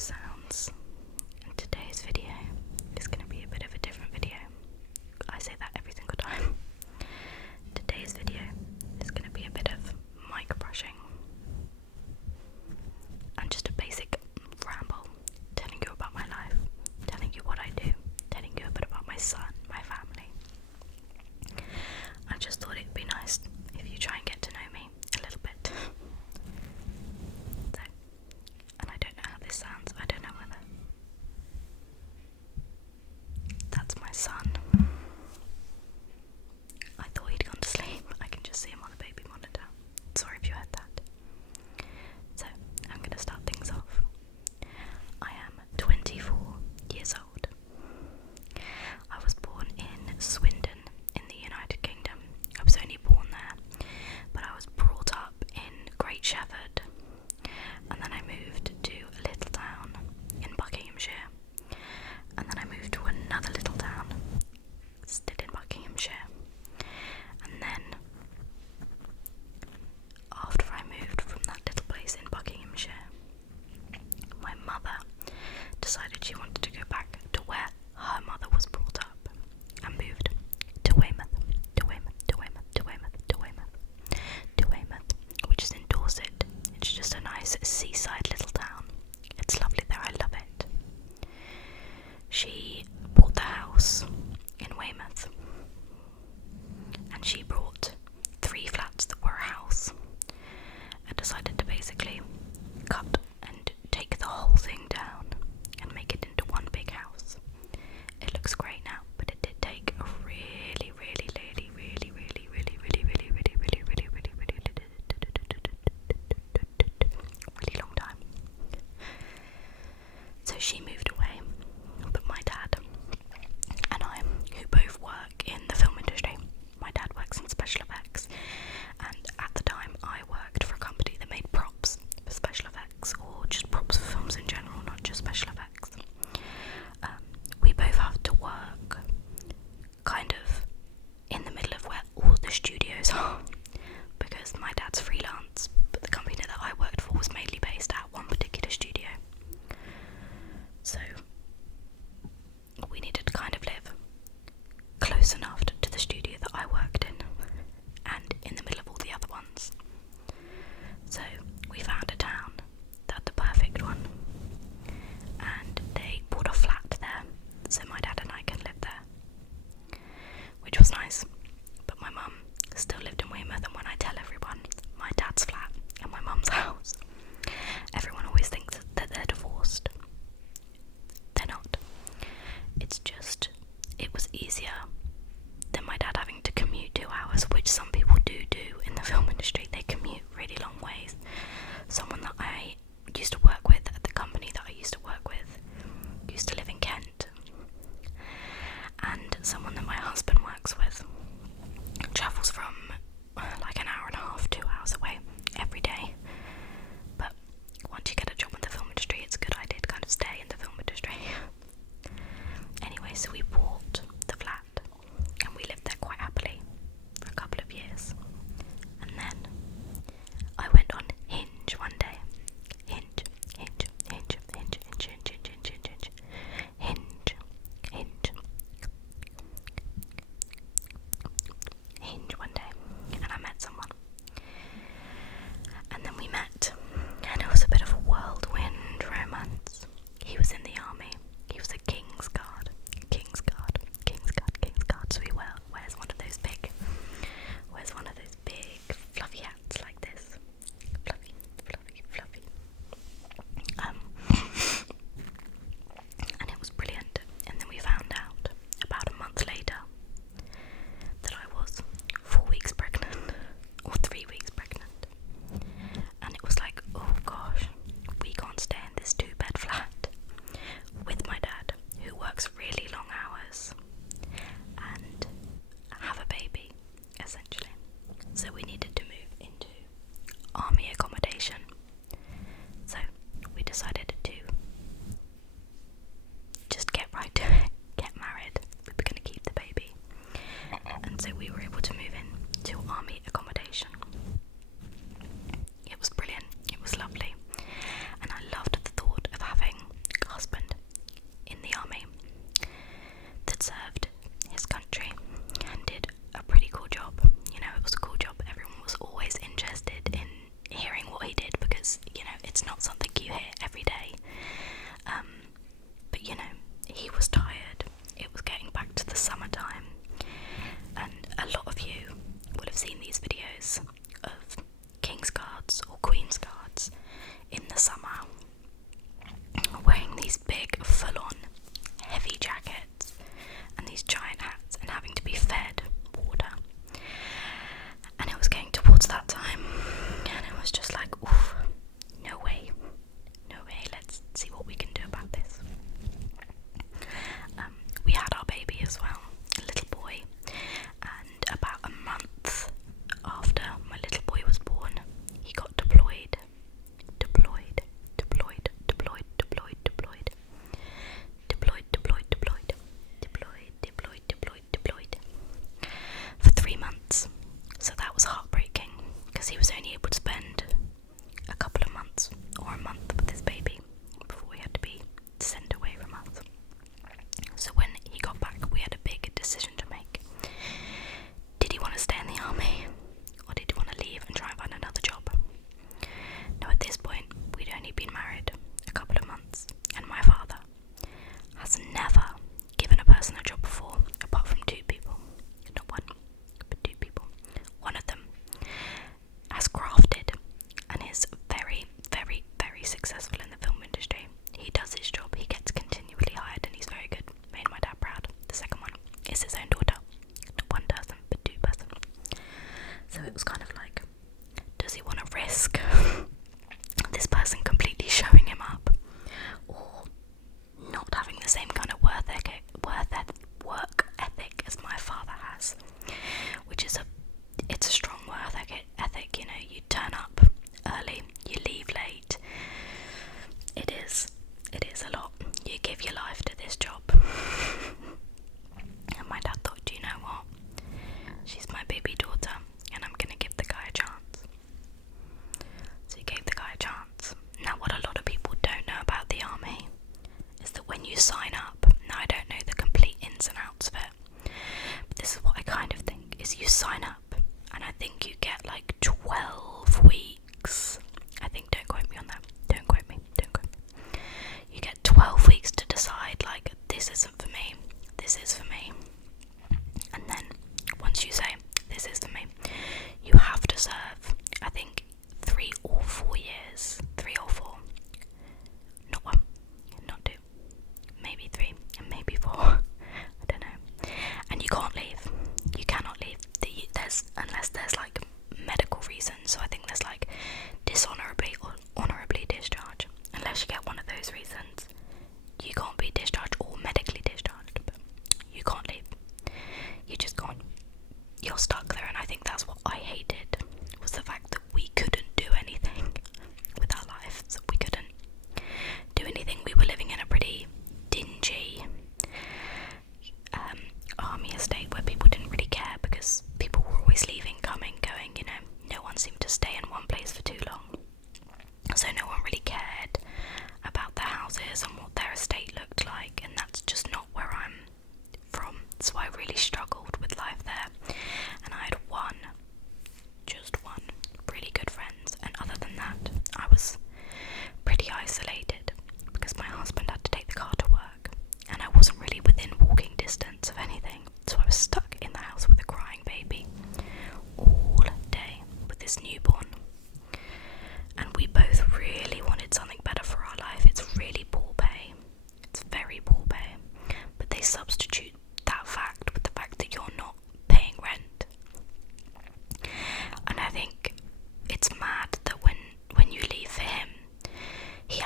sounds, and today's video is going to be a bit of a different video. I say that every single time. Today's video is going to be a bit of mic brushing and just a basic ramble, telling you about my life, telling you what I do, telling you a bit about my son, my family. I just thought it'd be nice if you try and get to know me a little bit. So, and I don't know how this sounds, I don't know whether. That's my son. I thought he'd gone to sleep. I can just see him on the baby monitor. Sorry if you heard that. So, I'm going to start things off. I am 24 years old. I was born in Swindon in the United Kingdom. I was only born there, but I was brought up in Great Shefford, and then I moved to a little town in Buckinghamshire, and then I moved to another little town still in Buckinghamshire, and then after I moved from that little place in Buckinghamshire, my mother decided she wanted to go back to where her mother was brought up and moved to Weymouth, which is in Dorset. It's just a nice seaside little town. It's lovely there, I love it. She bought the house in Weymouth, and she brought 3 flats that were a house, and decided to basically cut and take the whole thing down and make it into one big house. It looks great now, but it did take a really long time. So she moved away, but my dad and I, who both work in the film industry, my dad works in special effects, and at the time I worked for a company that made props for special effects, or just props for films in general, not just special effects. We both have to work kind of in the middle of where all the studios are, because my dad's freelance, but the company that I worked for was mainly based at one particular studio. So we needed to kind of live close enough to the studio that I worked in, and in the middle of all the other ones. So we found a town that had the perfect one, and they bought a flat there, so my dad and I can live there, which was nice. But my mum still lived in Weymouth, and when I tell everyone my dad's flat and my mum's house, everyone always thinks that they're divorced. They're not. It's just, it was easier than my dad having to commute 2 hours, which some people do in the film industry. They commute really long ways. Someone that I used to work with at the company that I used to work with used to live in Kent, and someone that my husband works with travels from like an hour and a half, 2 hours away every day. But once you get a job in the film industry, it's a good idea to kind of stay in the film industry. Anyway, so we bought the flat and we lived there quite happily for a couple of years, and then I went on Hinge one day.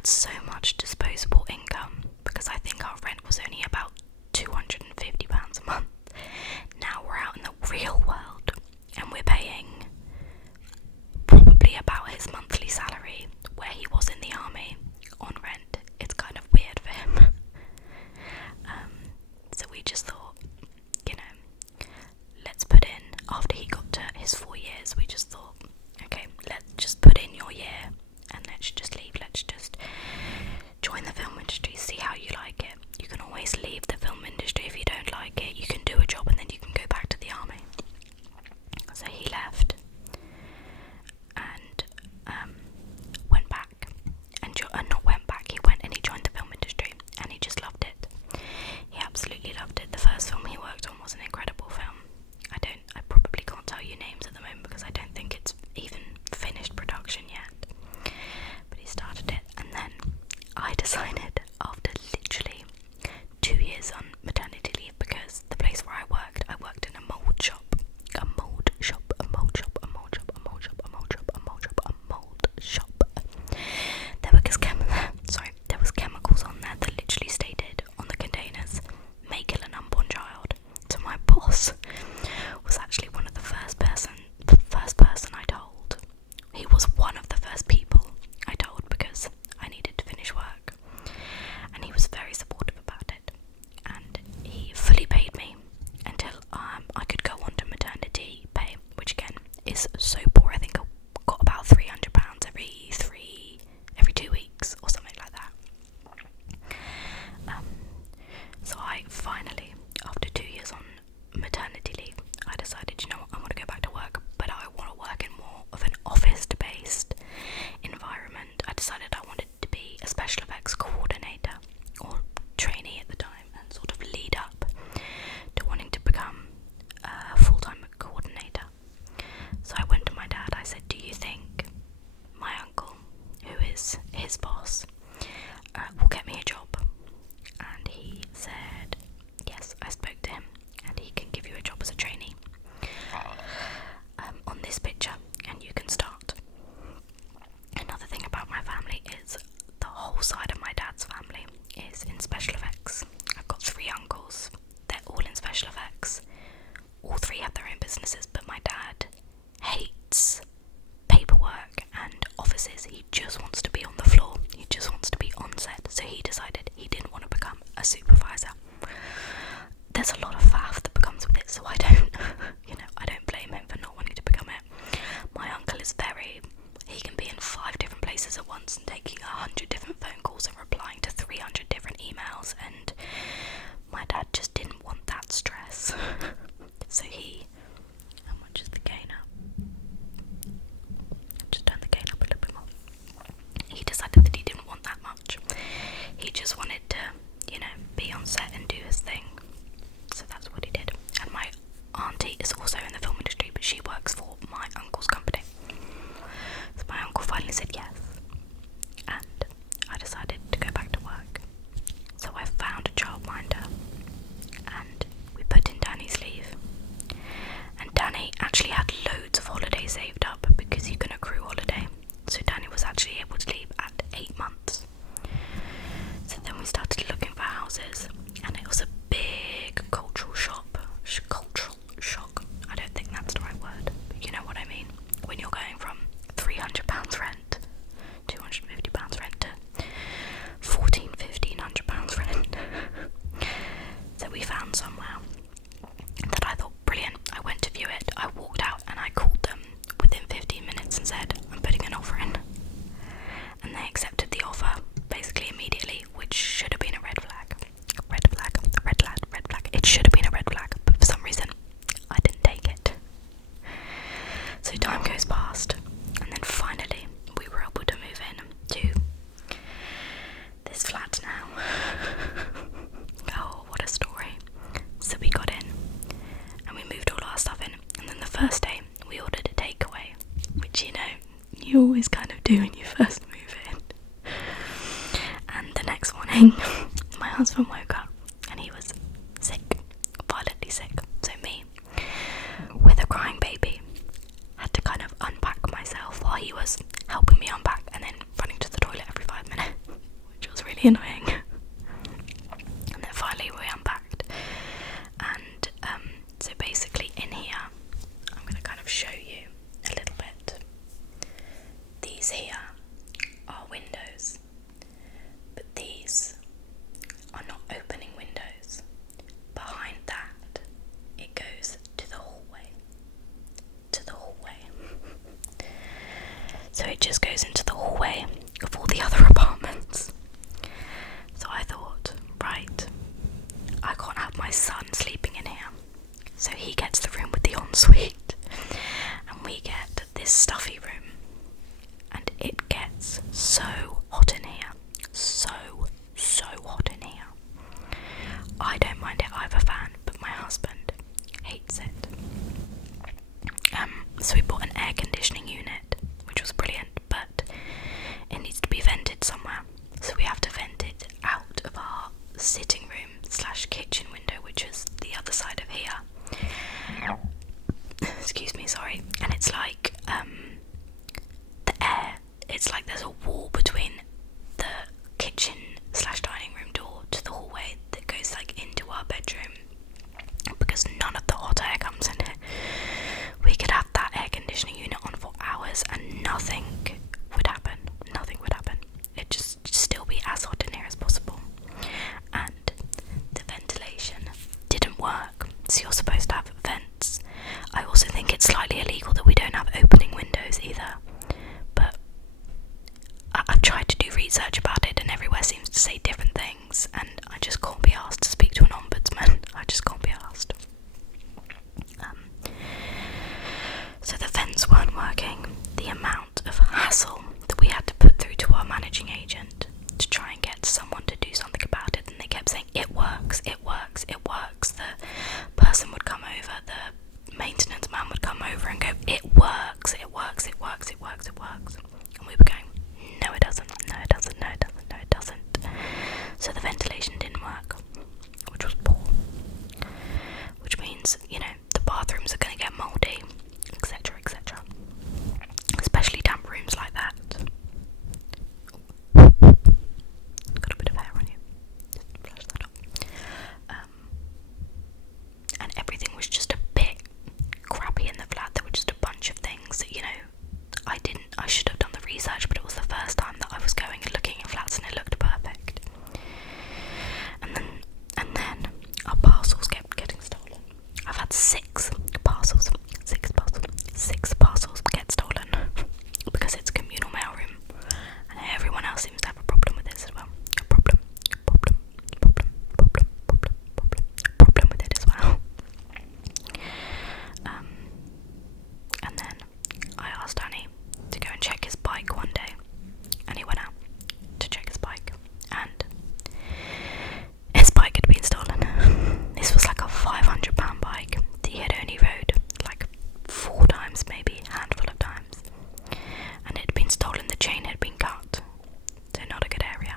had so much disposable income because I think our rent was only about £250 a month. Now we're out in the real world and we're paying probably about his monthly salary where he was in the army on rent. It's kind of weird for him. So we just thought, let's put in, after he got to his 4 years, we just thought, okay, let's just put in your year and let's just leave. Let's just join the film industry, see how you like it. You can always leave the film industry if you don't like it. You can do a job and then you can go back to the army. So he left and went back, and not went back, he went and he joined the film industry and he just loved it. He absolutely loved it. The first film he worked on was an incredible film. I probably can't tell you names at the moment because I don't think it's even finished production yet. But he started it, and then I decided after literally 2 years on maternity leave, because the place where I worked in a mould shop. A mould shop, a mould shop, a mould shop, a mould shop, a mould shop, a mould shop, a mould shop. There was chemicals on there that literally stated on the containers, may kill an unborn child. So my boss was actually one of the first person I told. He was one of the first people I told because I needed to finish work, and he was very supportive about it, and he fully paid me until I could go on to maternity pay, which again is so poor. I think I got about £300 every 2 weeks or something like that. So I finally, after 2 years on maternity leave, I decided, I want to go back to work, but I want to work in more of an office-based environment. I decided I wanted to be a special effects coordinator or trainee at the time, and sort of lead up to wanting to become a full-time coordinator. So I went to my dad. I said, do you think my uncle, who is his boss, will get me a job? And he said, yes. I spoke to him and he can give you a job as a trainee on this picture, and you can start. Another thing about my family is the whole side of my dad's family is in special effects. I've got 3 uncles. They're all in special effects. All 3 have their own businesses, but my dad hates paperwork and offices. He just wants to be on the floor. He just wants to be on set. So he decided he didn't want to become a supervisor. There's a lot of faff that becomes with it, so I don't blame him for not wanting to become it. My uncle is he can be in 5 different places at once and taking 100 different phone calls and replying to 300 different emails, and my dad just didn't want that stress. So how much is the gain up? Just turn the gain up a little bit more. He decided that he didn't want that much. He just wanted to, be on set and do his thing. So that's what he did. And my auntie is also in the film industry, but she works for my uncle's company. So my uncle finally said yes, and I decided to go back to work. So I found a childminder, and we put in Danny's leave. And Danny actually had loads of holidays saved up because you can accrue holiday. So Danny was actually able to leave at 8 months. So then we started looking for houses, and it was a big cultural shock. I don't think that's the right word, but you know what I mean. When you're going from £300 rent, £250 rent to £1,400-1,500 rent. So we found somewhere that I thought brilliant. I went to view it. I walked out and I called them within 15 minutes and said, I'm putting an offer in. And they accepted the offer basically immediately, which should have been a red flag. It should have been a red flag, but for some reason I didn't take it. So time goes past, and then finally we were able to move in to this flat now. Oh, what a story. So we got in and we moved all our stuff in, and then the first day we ordered a takeaway, which you always kind of do when you first move in. And the next morning my husband woke up and he was sick, violently sick. So me, with a crying baby, had to kind of unpack myself while he was helping me unpack and then running to the toilet every 5 minutes. really annoying. And then finally we unpacked, and so basically in here, I'm going to kind of show you a little bit. These here are windows, but these are not opening windows. Behind that, it goes to the hallway. So it just goes into the hallway of all the other apartments. So I thought, right, I can't have my son sleeping in here. So he gets the room with the ensuite, and we get this stuffy room. And it gets so hot in here. So hot in here. I don't mind it, I have a fan, but my husband hates it. So we bought an air conditioning unit, which was brilliant, but it needs to be vented somewhere. So we have to vent it out of our sitting room / kitchen window, which is the other side of here. Excuse me, sorry. And it's like the air, it's like there's a wall between the kitchen / dining room door to the hallway that goes like into our bedroom, because none of the hot air comes in it. We could have that air conditioning unit on for hours and nothing would happen. It'd just still be as hot in here as possible. And the ventilation didn't work, so you're supposed to have vents. I also think it's slightly illegal that we don't have opening windows either, but I've tried to do research about it and everywhere seems to say different things, and I just can't be asked to speak to an ombudsman. I just can't be asked. So the vents weren't working. The amount of hassle that we had to put through to our managing agent to try and get someone to do something about it, and they kept saying, it works. The person would come over, the maintenance man would come over and go, it works. And we were going, no it doesn't. So the ventilation didn't work, which was poor. Which means, the bathrooms are going to get mouldy, etc. Especially damp rooms like that. Got a bit of hair on you. Just flush that up. And everything was just a bit crappy in the flat. There were just a bunch of things that, I should have done the research, but it was the first time that I was going and looking at flats and it looked perfect. And then our parcels kept getting stolen. I've had 6 parcels get stolen because it's a communal mailroom, and everyone else seems to have a problem with this as well. A problem with it as well. And then I asked Danny to go and check his bike one day, and he went out to check his bike, and his bike had been stolen. This was like a £500 bike that he had only rode like 4 times, maybe a handful of times, and it had been stolen. The chain had been cut, so not a good area.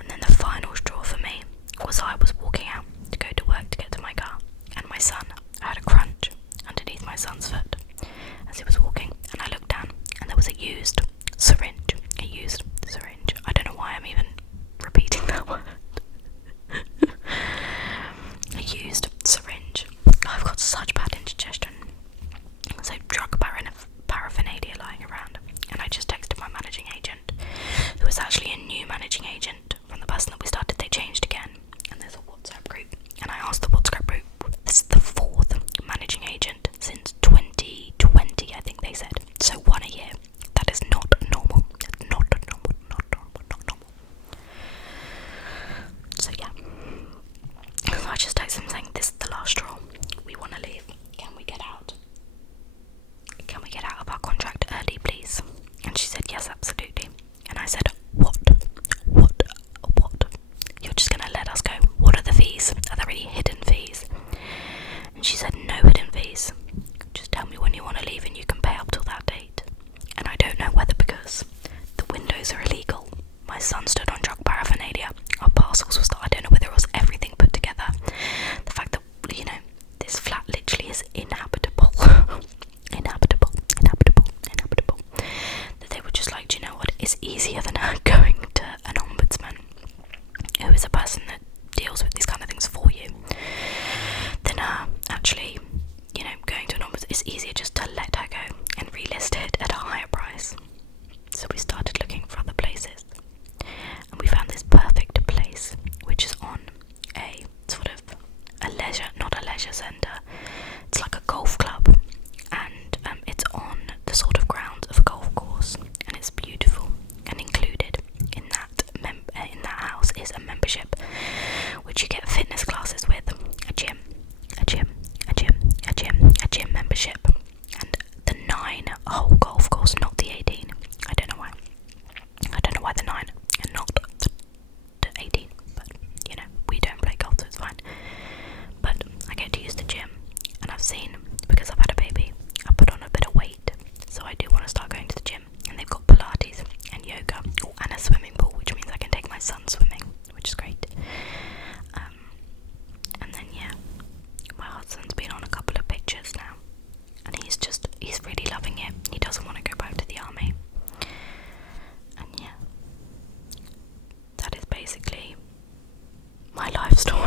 And then the final straw for me was I was walking out to go to work to get to my car, and my son, I had a crunch underneath my son's foot as he was walking, and I looked down and there was a used syringe. I don't know why I'm even repeating that word. A used syringe. I've got such bad indigestion. So drug paraphernalia lying around, and I just texted my managing agent, who was actually a new managing agent from the person that we started. They changed again, and there's a WhatsApp group, and I asked the WhatsApp group. This is the 4th managing agent since 2020, I think they said. So 1 a year. That is not normal. Not normal. So yeah. So I just texted him saying, this is the last straw. We want to leave. Can we get out? Can we get out of our contract early, please? And she said, yes, absolutely. And I said, what? You're just going to let us go? What are the fees? Are there any hidden fees? And she said, no hidden fees. Just tell me when you want to leave and you can pay up till that date. And I don't know whether because the windows are illegal, my son stood on drug paraphernalia, our parcels were I don't know whether it was everything put together. The fact that, this flat literally is inhabitable. That they were just like, do you know what, it's easier than her going to an ombudsman. son swimming, which is great. And then yeah, my husband's been on a couple of pictures now, and he's really loving it. He doesn't want to go back to the army. And yeah, that is basically my life story.